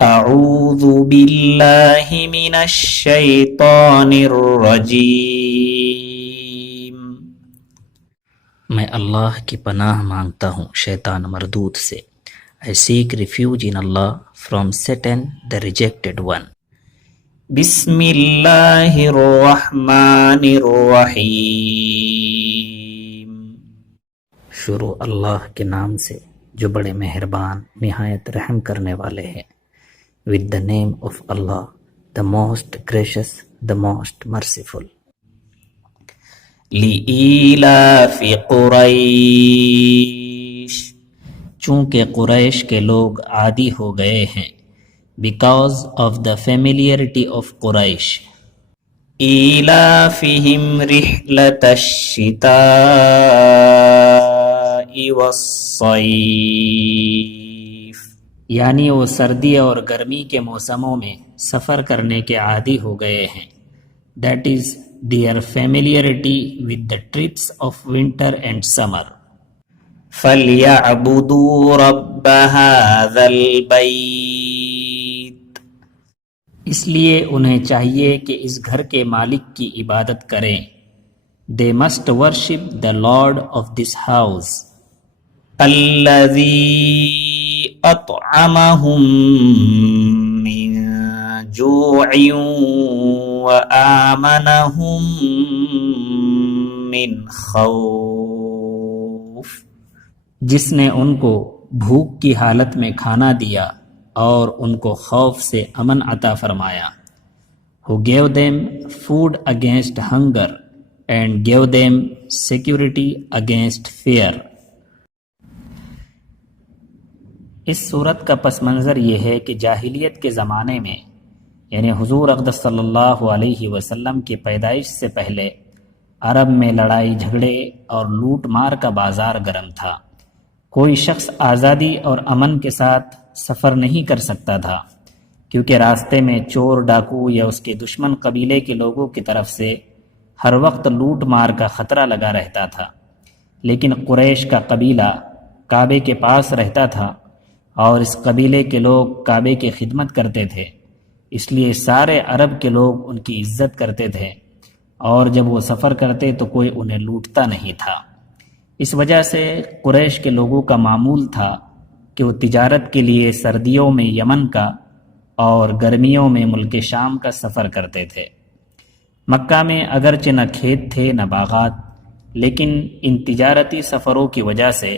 اعوذ باللہ من الشیطان الرجیم، میں اللہ کی پناہ مانگتا ہوں شیطان مردود سے. I seek refuge in Allah from Satan the rejected one. بسم اللہ الرحمن الرحیم، شروع اللہ کے نام سے جو بڑے مہربان نہایت رحم کرنے والے ہیں. With the name of Allah, the most gracious, the most merciful. لإیلاف قریش، چونکہ قریش کے لوگ عادی ہو گئے ہیں. Because of the familiarity of قریش. ایلافہم رحلۃ الشتاء والصیف، یعنی وہ سردی اور گرمی کے موسموں میں سفر کرنے کے عادی ہو گئے ہیں. That is their familiarity with the trips of winter and summer. فَلْيَعْبُدُوا رَبَّ هَذَا الْبَيْتِ، اس لیے انہیں چاہیے کہ اس گھر کے مالک کی عبادت کریں. They must worship the Lord of this house. الَّذِي أَطْعَمَهُم مِّن جُوعٍ وَآمَنَهُم مِّن خوف، جس نے ان کو بھوک کی حالت میں کھانا دیا اور ان کو خوف سے امن عطا فرمایا. Who gave them food against hunger and gave them security against fear. اس صورت کا پس منظر یہ ہے کہ جاہلیت کے زمانے میں، یعنی حضور اقدس صلی اللہ علیہ وسلم کی پیدائش سے پہلے، عرب میں لڑائی جھگڑے اور لوٹ مار کا بازار گرم تھا. کوئی شخص آزادی اور امن کے ساتھ سفر نہیں کر سکتا تھا، کیونکہ راستے میں چور ڈاکو یا اس کے دشمن قبیلے کے لوگوں کی طرف سے ہر وقت لوٹ مار کا خطرہ لگا رہتا تھا. لیکن قریش کا قبیلہ کعبے کے پاس رہتا تھا اور اس قبیلے کے لوگ کعبے کی خدمت کرتے تھے، اس لیے سارے عرب کے لوگ ان کی عزت کرتے تھے، اور جب وہ سفر کرتے تو کوئی انہیں لوٹتا نہیں تھا. اس وجہ سے قریش کے لوگوں کا معمول تھا کہ وہ تجارت کے لیے سردیوں میں یمن کا اور گرمیوں میں ملک شام کا سفر کرتے تھے. مکہ میں اگرچہ نہ کھیت تھے نہ باغات، لیکن ان تجارتی سفروں کی وجہ سے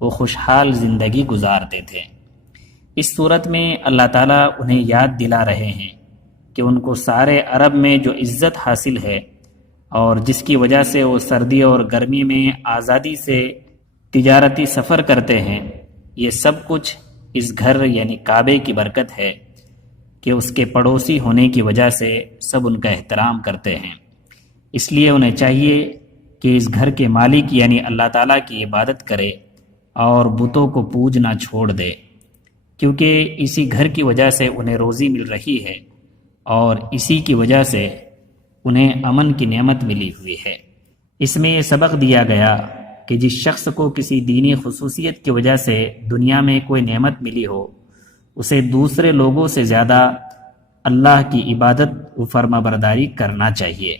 وہ خوشحال زندگی گزارتے تھے. اس صورت میں اللہ تعالیٰ انہیں یاد دلا رہے ہیں کہ ان کو سارے عرب میں جو عزت حاصل ہے اور جس کی وجہ سے وہ سردی اور گرمی میں آزادی سے تجارتی سفر کرتے ہیں، یہ سب کچھ اس گھر یعنی کعبے کی برکت ہے کہ اس کے پڑوسی ہونے کی وجہ سے سب ان کا احترام کرتے ہیں. اس لیے انہیں چاہیے کہ اس گھر کے مالک یعنی اللہ تعالیٰ کی عبادت کرے اور بتوں کو پوجنا چھوڑ دے، کیونکہ اسی گھر کی وجہ سے انہیں روزی مل رہی ہے اور اسی کی وجہ سے انہیں امن کی نعمت ملی ہوئی ہے. اس میں یہ سبق دیا گیا کہ جس شخص کو کسی دینی خصوصیت کی وجہ سے دنیا میں کوئی نعمت ملی ہو، اسے دوسرے لوگوں سے زیادہ اللہ کی عبادت و فرما برداری کرنا چاہیے.